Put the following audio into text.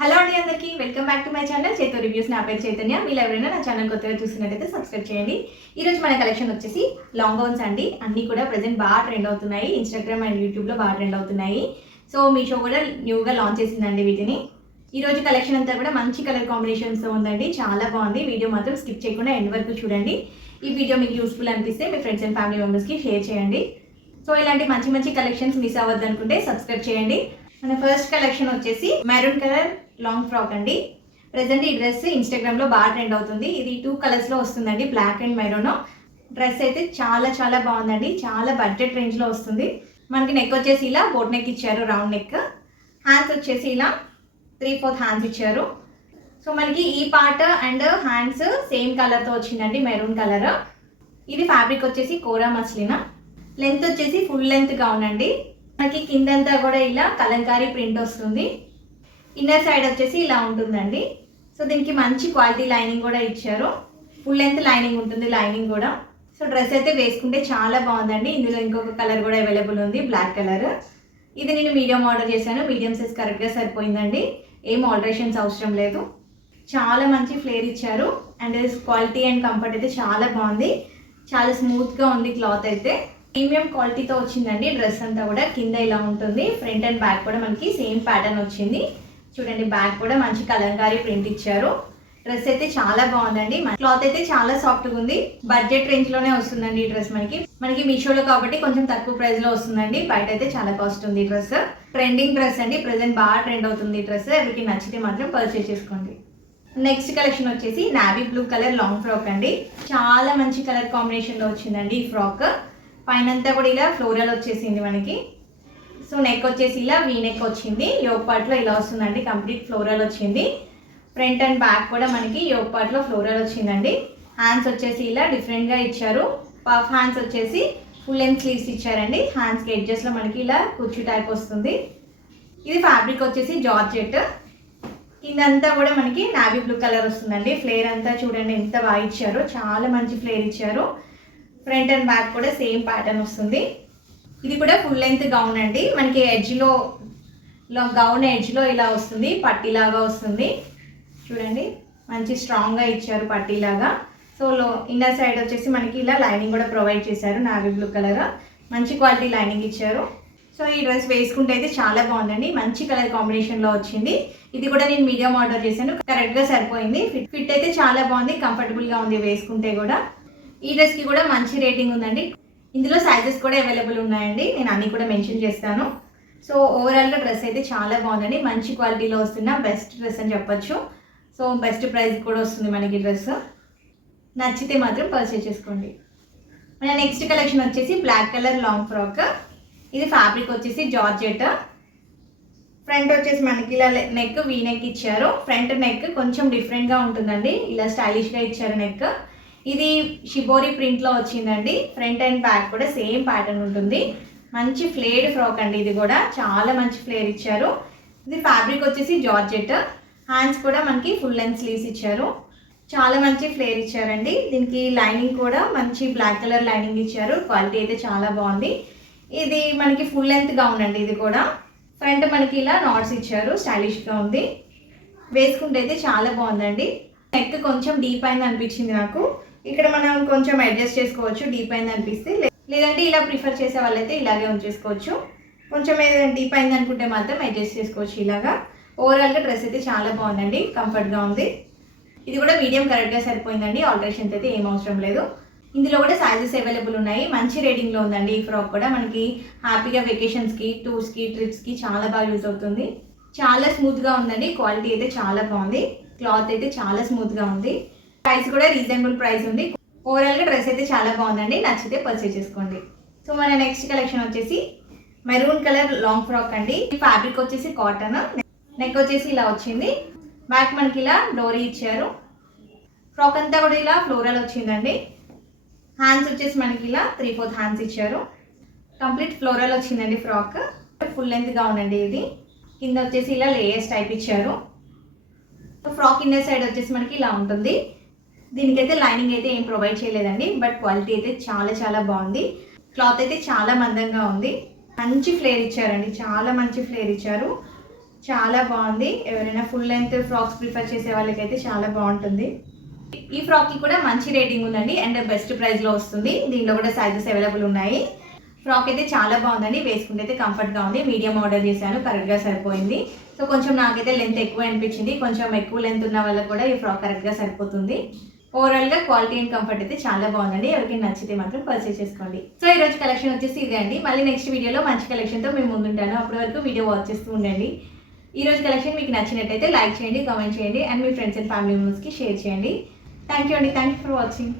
Hello అండి అందరికీ welcome back to my channel చేతో రివ్యూస్. నా పేరు చైతన్య. మీరు ఎవరైనా నా ఛానల్ కొత్తగా చూసినట్టయితే సబ్స్క్రైబ్ చేయండి. ఈరోజు మన కలెక్షన్ వచ్చేసి లాంగ్ గౌన్స్ అండి. అన్నీ కూడా ప్రజెంట్ బాగా ట్రెండ్ అవుతున్నాయి. ఇన్స్టాగ్రామ్ అండ్ యూట్యూబ్లో బాగా ట్రెండ్ అవుతున్నాయి. సో మీషో కూడా న్యూగా లాంచ్ చేసిందండి వీటిని. ఈరోజు కలెక్షన్ అంతా కూడా మంచి కలర్ కాంబినేషన్స్తో ఉందండి. చాలా బాగుంది. వీడియో మాత్రం స్కిప్ చేయకుండా ఎండ్ వరకు చూడండి. ఈ వీడియో మీకు యూస్ఫుల్ అనిపిస్తే మీ ఫ్రెండ్స్ అండ్ ఫ్యామిలీ మెంబర్స్కి షేర్ చేయండి. సో ఇలాంటి మంచి మంచి కలెక్షన్స్ మిస్ అవ్వద్దు అనుకుంటే సబ్స్క్రైబ్ చేయండి. మన ఫస్ట్ కలెక్షన్ వచ్చేసి మెరూన్ కలర్ లాంగ్ ఫ్రాక్ అండి. ప్రెసెంట్ ఈ డ్రెస్ ఇన్స్టాగ్రామ్ లో బాగా ట్రెండ్ అవుతుంది. ఇది 2 కలర్స్ లో వస్తుందండి, బ్లాక్ అండ్ మెరూన్. డ్రెస్ అయితే చాలా చాలా బాగుందండి. చాలా బడ్జెట్ రేంజ్ లో వస్తుంది. మనకి నెక్ వచ్చేసి ఇలా బోట్ నెక్ ఇచ్చారు, రౌండ్ నెక్. హ్యాండ్స్ వచ్చేసి ఇలా 3/4 హ్యాండ్స్ ఇచ్చారు. సో మనకి ఈ part and hands same colour తో వచ్చిందండి, మెరూన్ కలర్. ఇది ఫ్యాబ్రిక్ వచ్చేసి కోరా మస్లిన్. లెంత్ వచ్చేసి ఫుల్ లెంత్ గౌన్ అండి. మనకి కిందంతా కూడా ఇలా కలంకారీ ప్రింట్ వస్తుంది. ఇన్నర్ సైడ్ వచ్చేసి ఇలా ఉంటుందండి. సో దీనికి మంచి క్వాలిటీ లైనింగ్ కూడా ఇచ్చారు. ఫుల్ లెంత్ లైనింగ్ ఉంటుంది, లైనింగ్ కూడా. సో డ్రెస్ అయితే వేసుకుంటే చాలా బాగుందండి. ఇందులో ఇంకొక కలర్ కూడా అవైలబుల్ ఉంది, బ్లాక్ కలర్. ఇది నేను మీడియం ఆర్డర్ చేశాను. మీడియం సైజ్ కరెక్ట్గా సరిపోయిందండి. ఏం ఆల్టరేషన్స్ అవసరం లేదు. చాలా మంచి ఫ్లేర్ ఇచ్చారు. అండ్ క్వాలిటీ అండ్ కంఫర్ట్ అయితే చాలా బాగుంది. చాలా స్మూత్గా ఉంది క్లాత్ అయితే. ప్రీమియం క్వాలిటీతో వచ్చిందండి డ్రెస్ అంతా కూడా. కింద ఇలా ఉంటుంది. ఫ్రంట్ అండ్ బ్యాక్ కూడా మనకి సేమ్ ప్యాటర్న్ వచ్చింది. చూడండి, బ్యాక్ కూడా మంచి కలంకారీ ప్రింట్ ఇచ్చారు. డ్రెస్ అయితే చాలా బాగుందండి. క్లాత్ అయితే చాలా సాఫ్ట్గా ఉంది. బడ్జెట్ రేంజ్ లోనే వస్తుందండి ఈ డ్రెస్. మనకి మీషోలో కాబట్టి కొంచెం తక్కువ ప్రైస్ లో వస్తుందండి. బయట అయితే చాలా కాస్ట్ ఉంది ఈ డ్రెస్. ట్రెండింగ్ డ్రెస్ అండి. ప్రెసెంట్ బాగా ట్రెండ్ అవుతుంది ఈ డ్రెస్. ఎవరికి నచ్చితే మాత్రం పర్చేస్ చేసుకోండి. నెక్స్ట్ కలెక్షన్ వచ్చేసి navy blue colour long frock అండి. చాలా మంచి కలర్ కాంబినేషన్ లో వచ్చిందండి ఈ ఫ్రాక్. పైనంతా కూడా ఇలా ఫ్లోరల్ వచ్చేసింది మనకి. సో నెక్ వచ్చేసి ఇలా వీ నెక్ వచ్చింది. యోక్ పార్ట్ లో ఇలా వస్తుందండి, కంప్లీట్ ఫ్లోరల్ వచ్చింది. ఫ్రంట్ అండ్ బ్యాక్ కూడా మనకి యోక్ పార్ట్ లో ఫ్లోరల్ వచ్చిందండి. హ్యాండ్స్ వచ్చేసి ఇలా డిఫరెంట్ గా ఇచ్చారు. పఫ్ హ్యాండ్స్ వచ్చేసి ఫుల్ లెంత్ స్లీవ్స్ ఇచ్చారండి. హ్యాండ్స్ కి ఎడ్జెస్ లో మనకి ఇలా కుర్చీ టైప్ వస్తుంది. ఇది ఫ్యాబ్రిక్ వచ్చేసి జార్జెట్. కిందంతా కూడా మనకి నావీ బ్లూ కలర్ వస్తుందండి. ఫ్లేర్ అంతా చూడండి ఎంత బాగా ఇచ్చారో. చాలా మంచి ఫ్లేర్ ఇచ్చారు. ఫ్రంట్ అండ్ బ్యాక్ కూడా సేమ్ ప్యాటర్న్ వస్తుంది. ఇది కూడా ఫుల్ లెంత్ గౌన్ అండి. మనకి ఎడ్జ్లో గౌన్ ఎడ్జ్లో ఇలా వస్తుంది, పట్టీలాగా వస్తుంది. చూడండి, మంచి స్ట్రాంగ్గా ఇచ్చారు పట్టీలాగా. సో ఇన్నర్ సైడ్ వచ్చేసి మనకి ఇలా లైనింగ్ కూడా ప్రొవైడ్ చేశారు, నావీ బ్లూ కలర్. మంచి క్వాలిటీ లైనింగ్ ఇచ్చారు. సో ఈ డ్రెస్ వేసుకుంటే అయితే చాలా బాగుందండి. మంచి కలర్ కాంబినేషన్లో వచ్చింది. ఇది కూడా నేను మీడియం ఆర్డర్ చేశాను. కరెక్ట్గా సరిపోయింది. ఫిట్ అయితే చాలా బాగుంది, కంఫర్టబుల్గా ఉంది వేసుకుంటే కూడా. ఈ డ్రెస్కి కూడా మంచి రేటింగ్ ఉందండి. ఇందులో సైజెస్ కూడా అవైలబుల్ ఉన్నాయండి. నేను అన్ని కూడా మెన్షన్ చేస్తాను. సో ఓవరాల్గా డ్రెస్ అయితే చాలా బాగుందండి. మంచి క్వాలిటీలో వస్తున్న బెస్ట్ డ్రెస్ అని చెప్పొచ్చు. సో బెస్ట్ ప్రైస్ కూడా వస్తుంది మనకి డ్రెస్. నచ్చితే మాత్రం పర్చేస్ చేసుకోండి. మన నెక్స్ట్ కలెక్షన్ వచ్చేసి బ్లాక్ కలర్ లాంగ్ ఫ్రాక్. ఇది ఫ్యాబ్రిక్ వచ్చేసి జార్జెట్. ఫ్రంట్ వచ్చేసి మనకి ఇలా నెక్ వీ నెక్ ఇచ్చారు. ఫ్రంట్ నెక్ కొంచెం డిఫరెంట్గా ఉంటుందండి. ఇలా స్టైలిష్గా ఇచ్చారు నెక్. ఇది షిబోరి ప్రింట్లో వచ్చిందండి. ఫ్రంట్ అండ్ బ్యాక్ కూడా సేమ్ ప్యాటర్న్ ఉంటుంది. మంచి ఫ్లేర్డ్ ఫ్రాక్ అండి. ఇది కూడా చాలా మంచి ఫ్లేర్ ఇచ్చారు. ఇది ఫ్యాబ్రిక్ వచ్చేసి జార్జెట్. హ్యాండ్స్ కూడా మనకి ఫుల్ లెంత్ స్లీవ్స్ ఇచ్చారు. చాలా మంచి ఫ్లేర్ ఇచ్చారండి. దీనికి లైనింగ్ కూడా మంచి బ్లాక్ కలర్ లైనింగ్ ఇచ్చారు. క్వాలిటీ అయితే చాలా బాగుంది. ఇది మనకి ఫుల్ లెంత్ గౌన్ అండి. ఇది కూడా ఫ్రంట్ మనకి ఇలా నాట్స్ ఇచ్చారు. స్టైలిష్గా ఉంది. వేసుకుంటే అయితే చాలా బాగుందండి. నెక్ కొంచెం డీప్ అయింది అనిపించింది నాకు. ఇక్కడ మనం కొంచెం అడ్జస్ట్ చేసుకోవచ్చు డీప్ అయింది అనిపిస్తే. లేదంటే ఇలా ప్రిఫర్ చేసే వాళ్ళైతే ఇలాగే ఉంచేసుకోవచ్చు. కొంచెం ఏదైనా డీప్ అయింది అనుకుంటే మాత్రం అడ్జస్ట్ చేసుకోవచ్చు ఇలాగా. ఓవరాల్గా డ్రెస్ అయితే చాలా బాగుందండి, కంఫర్ట్గా ఉంది. ఇది కూడా మీడియం కరెక్ట్గా సరిపోయిందండి. ఆల్టరేషన్స్ అయితే ఏం అవసరం లేదు. ఇందులో కూడా సైజెస్ అవైలబుల్ ఉన్నాయి. మంచి రేటింగ్లో ఉందండి ఈ ఫ్రాక్ కూడా. మనకి హ్యాపీగా వెకేషన్స్కి, టూర్స్కి, ట్రిప్స్కి చాలా బాగా యూజ్ అవుతుంది. చాలా స్మూత్గా ఉందండి. క్వాలిటీ అయితే చాలా బాగుంది. క్లాత్ అయితే చాలా స్మూత్గా ఉంది. ప్రైస్ కూడా రీజనబుల్ ప్రైస్ ఉంది. ఓవరాల్గా డ్రెస్ అయితే చాలా బాగుందండి. నచ్చితే పర్చేస్ చేసుకోండి. సో మన నెక్స్ట్ కలెక్షన్ వచ్చేసి మెరూన్ కలర్ లాంగ్ ఫ్రాక్ అండి. ఫ్యాబ్రిక్ వచ్చేసి కాటన్. నెక్ వచ్చేసి ఇలా వచ్చింది. బ్యాక్ మనకి ఇలా డోరీ ఇచ్చారు. ఫ్రాక్ అంతా కూడా ఇలా ఫ్లోరల్ వచ్చిందండి. హ్యాండ్స్ వచ్చేసి మనకి ఇలా 3/4 హ్యాండ్స్ ఇచ్చారు. కంప్లీట్ ఫ్లోరల్ వచ్చిందండి ఫ్రాక్. ఫుల్ లెంత్ గౌన్ అండి ఇది. కింద వచ్చేసి ఇలా లేయర్స్ టైప్ ఇచ్చారు. ఫ్రాక్ ఇన్నర్ సైడ్ వచ్చేసి మనకి ఇలా ఉంటుంది. దీనికైతే లైనింగ్ అయితే ఏం ప్రొవైడ్ చేయలేదండి. బట్ క్వాలిటీ అయితే చాలా చాలా బాగుంది. క్లాత్ అయితే చాలా మందంగా ఉంది. మంచి ఫ్లేర్ ఇచ్చారండి. చాలా మంచి ఫ్లేర్ ఇచ్చారు. చాలా బాగుంది. ఎవరైనా ఫుల్ లెంత్ ఫ్రాక్స్ ప్రిఫర్ చేసే వాళ్ళకైతే చాలా బాగుంటుంది. ఈ ఫ్రాక్కి కూడా మంచి రేటింగ్ ఉందండి అండ్ బెస్ట్ ప్రైస్లో వస్తుంది. దీనిలో కూడా సైజెస్ అవైలబుల్ ఉన్నాయి. ఫ్రాక్ అయితే చాలా బాగుందండి, వేసుకుంటే అయితే కంఫర్ట్గా ఉంది. మీడియం ఆర్డర్ చేశాను, కరెక్ట్గా సరిపోయింది. సో కొంచెం నాకైతే లెంత్ ఎక్కువ అనిపించింది. కొంచెం ఎక్కువ లెంత్ ఉన్న వాళ్ళకి కూడా ఈ ఫ్రాక్ కరెక్ట్గా సరిపోతుంది. ఓవరాల్గా క్వాలిటీ అండ్ కంఫర్ట్ అయితే చాలా బాగుందండి. ఎవరికి నచ్చితే మాత్రం పర్చేస్ చేసుకోండి. సో ఈ రోజు కలెక్షన్ వచ్చేసి ఇదే అండి. మళ్ళీ నెక్స్ట్ వీడియోలో మంచి కలెక్షన్తో మేము ముందుంటాను. అప్పటి వరకు వీడియో వాచ్ చేస్తూ ఉండండి. ఈ రోజు కలెక్షన్ మీకు నచ్చినట్టయితే లైక్ చేయండి, కామెంట్ చేయండి and me friends and family మెంబర్స్కి షేర్ చేయండి. థ్యాంక్ యూ అండి. Thank you for watching.